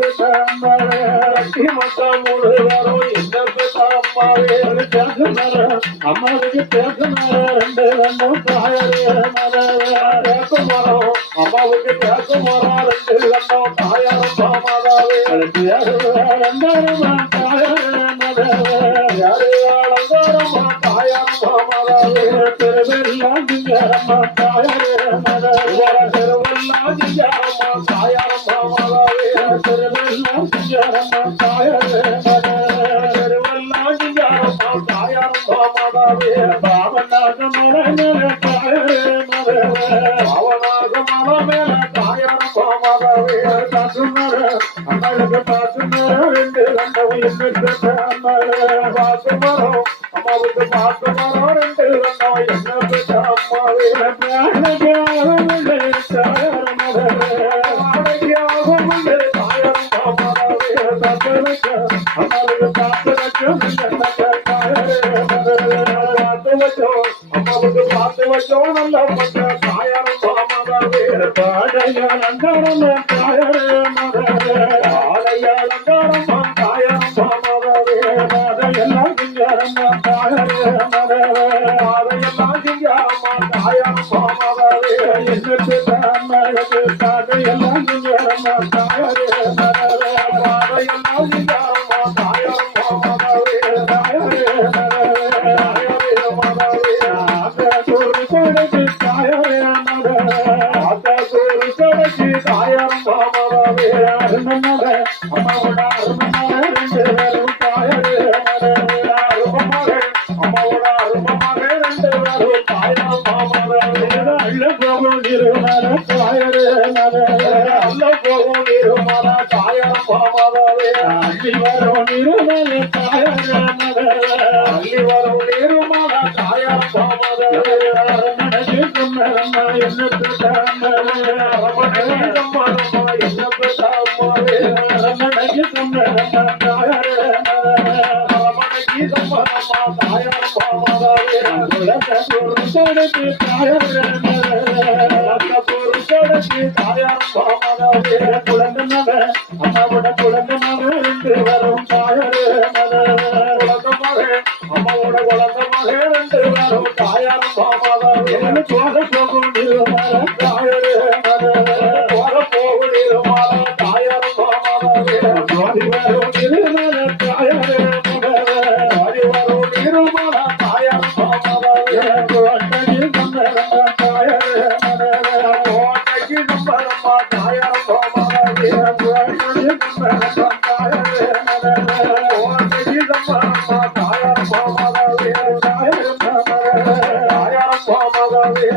கட்டி மொத்தம் முழுவரும் என்ன அம்மாவே அம்மாவுக்கு தேக்குமரம் ரெண்டு ரெண்டும் தாயாரே தேக்குமரம் அம்மாவுக்கு தேக்குமரம் ரெண்டு ரெண்டும் தாயாரும் மாதாவே ரெண்டாயிரமா தாயாரே யாரே அலங்காரமா தாயாரும் மாதாவே திருவெல்லாம் திங்காரம்மா தாயாரே திருவெல்லாம் திங்காரம்மா தாயாரும் மாதாவே திருவெல்லாம் திங்காரம்மா தாயாரே திருவெல்லாம் திங்காரம்மா தாயாரும் மாதாவே பாவனாக மலை மேல தாயாரே பாவனாக மலை மேல தாயாரும் மாதாவே தாக்குமர அம்மாவுக்கு தாக்குமர ரெண்டு ரெண்டவும் என்ன பாக்குமரம் அம்மாவுக்கு பாக்குமரம் ரெண்டு ரெண்டவும் என்ன அம்மாவே அம்மாவுக்கு பார்த்து வச்சோம் நல்ல தாயாரும் மாமாவே பாடையாளங்காரம் தாயாரே ஆலையாளங்காரம் தாயாரும் மாமாவே பாதையெல்லாம் சிங்காரம்மா தாயாரே பாதையெல்லாம் சிங்காரம்மா தாயாரும் மாமாவே என்னத்து தாமழகு பாதையெல்லாம் சிங்காரம்மா தாயாரே பாதையெல்லாம் சிங்காரம்மா தாயாரும் மாமாவே தாயாரே தாயாரும் மாமாவே அம்மாவோட அருமமாக ரெண்டு பேரும் தாயாரே அம்மாவோட அருமமாக ரெண்டு பேரும் தாயாரும் மாமாவே அள்ள போகும் நிறுவன தாயாரே அல்ல போகும் நிறுவன தாயாரும் மாமாவே அள்ளி வரும் நிறுவன தாயாரே அள்ளி வரும் நிறுவன தாயாரும் மாமாவே அம்மாவோட குழந்தைமாக ரெண்டு வரும் தாயாரே அம்மாவோட குழந்தைமாக ரெண்டு வரும் தாயாரும் மாமாவே போக போகும் தாயாரே போக போகும் தாயாரும் மாமாவே ஆடி வரும் நிறுவன தாயாரே ஆடி வரும் நிறுவன தாயாரும் மாமாவே கோட்டைக்கு சம்பரம்மா தாயாரே கோட்டைக்கு சம்பரம்மா தாயாரும் மாமாவே கோட்டைக்கு சம்பரம்மா தாயாரே கோட்டைக்கு சம்பரம்மா தாயாரும் மாமாவே தாயாரும் மாமாவே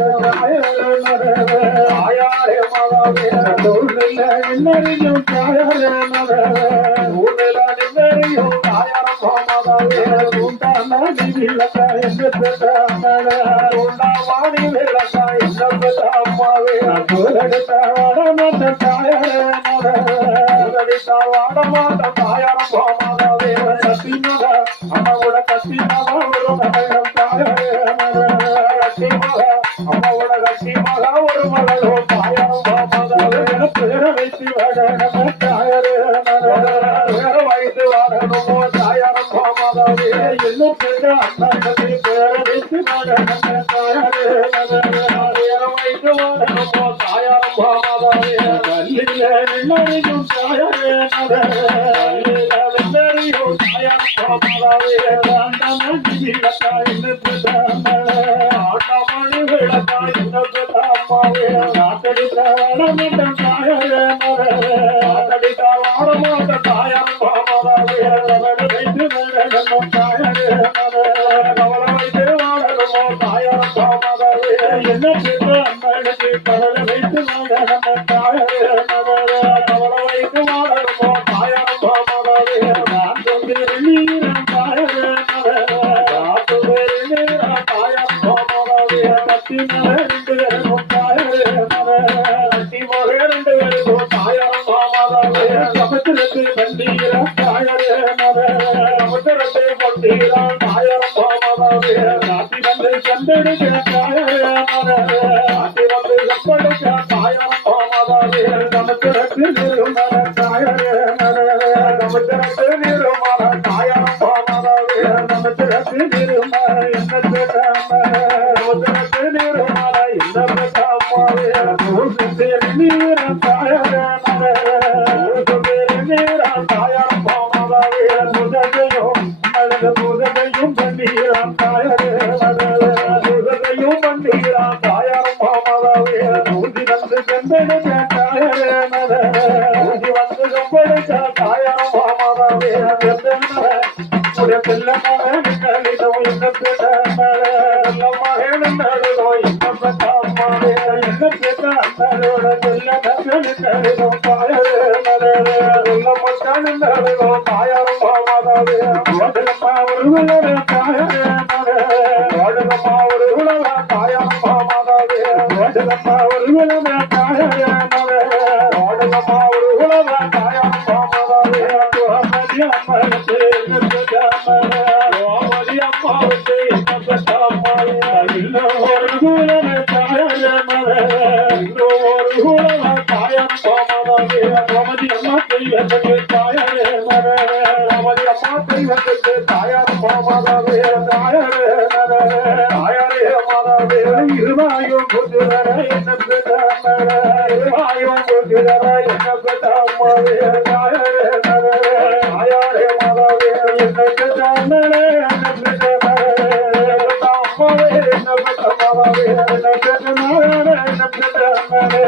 தாயாரே மாதாவே ஊரில் என்னையும் தாயாரே ஊரில் நிம்மதியும் தாயாரம் மாதாவே உண்டாமாடி விளக்கா என்று உண்டாமாடி விளக்கா என்று அம்மாவே குரடித்த வாடமாட்ட தாயாரே குரடித்த வாடமாட்ட தாயாரம் மாதாவே கத்தி மக அம்மாவோட கத்தி மக ஒரு மகன் தாயாரே கத்தி மக அம்மாவோட கத்தி மக ஒரு மகளோ தாயாரும் மாதாவே பேர வைத்து வாடணும் தாயாரே பேர வைத்து வாடணுமோ தாயாரும் மாதாவே இன்னும் பெற்ற அண்ணாக்கத்தை பேர வைத்து வாடணும் தாயாரே பேர வைத்து வாடணுமோ தாயாரும் மாதாவே கல்லில நின்னறியும் தாயாரே கல்லில நின்னறியும் தாயாரும் மாதாவே ஆண்டமணி விளக்கா இன்னத்து ஆண்டமணி விளக்கா இன்னத்து அம்மாவே ஆட்டடித்த வாடமாட்ட தாயாரே ஆட்டடித்த வாடமாட்ட தாயாரும் மாதாவே வைத்து வாடணும் தாயாரே கவலை வைத்து வாடணுமோ தாயாரும் மாதாவே என்ன பெற்ற அம்மனுக்கு கவலை வைத்து வாடணும் தாயாரே கவலை வைத்து வாடணுமோ தாயாரும் மாதாவே நான் கொண்டு நீரம் தாயாரே காத்து நீரம் தாயாரும் மாதாவே கத்தி ரெண்டு பேரும் தாயாரே கத்தி மகே ரெண்டு பேரும் தாயாரும் மாதாவே சமுத்திரத்து பண்டீர தாயாரே சமுத்திரத்தை பண்டீர தாயாரும் மாதாவே காத்தி வந்து கண்டெடுக்க தாயாரே காத்தி வந்து கப்பெடுக்க தாயாரும் மாதாவே சமுத்திரத்தில் தாயாரே நமச்சிறப்பு நிருமல தாயாரம் பாமதாவே நமச்சிறப்பு நிருமல என்ன பெற்றாம நமச்சிறப்பு நிருமல இந்த பெற்றாமாவே ஊசுதேரி நீர தாயாரே ஊசுதேரி நீர தாயாரம் பாமதாவே முதலையும் அழகு முதலையும் பன்னீரம் தாயாரே முதலையும் பன்னீரம் தாயாரம் பாமதாவே ஊதி வந்து சென்றெடுக்க தாயாரே ஊதி வந்து செம்பெடுக்க தாயாரம் பாமதாவே உடைய செல்லமாக நின்றிடம் என்ன பெற்றமாக நின்றோ என்ன பெற்றாமாவே என்ன பெற்ற அண்ணனோட செல்லமாக நின்றிடம் தாயாரே சொல்ல மக்கள் நின்றோ தாயாரம் பாமதாவே ஓடலம்மா ஒரு உலக தாயாரே ஓடலம்மா ஒரு உலக தாயாரம் பாமதாவே ஓடலம்மா ஒரு உலக தாயாரே ஓடலம்மா ஒரு உலக தாயாரம் பாமதாவே கோமதி அம்மாவுக்கு என்ன பெற்றாம கோமதி அம்மாவுக்கு என்ன பெற்றாமாவே இன்னும் ஒரு உலக தாயாரே இன்னும் ஒரு உலக தாயாரம் பாமதாவே கோமதி அம்மா தெய்வத்துக்கு தாயாரே கோமதி அம்மா தெய்வத்துக்கு தாயாரம் பாமதாவே தாயாரே தாயாரே மாதாவே இருவாயும் புதுவர என்ன பெற்றாம இருவாயும் புதுவர என்ன பெற்றாமாவே தாயாரே தாயாரே மாதாவே என்ன பெற்றாம என்ன பெற்றாமாவே என்ன பெற்றாமாவே என்ன பெற்றாமாவே என்ன பெற்றாமாவே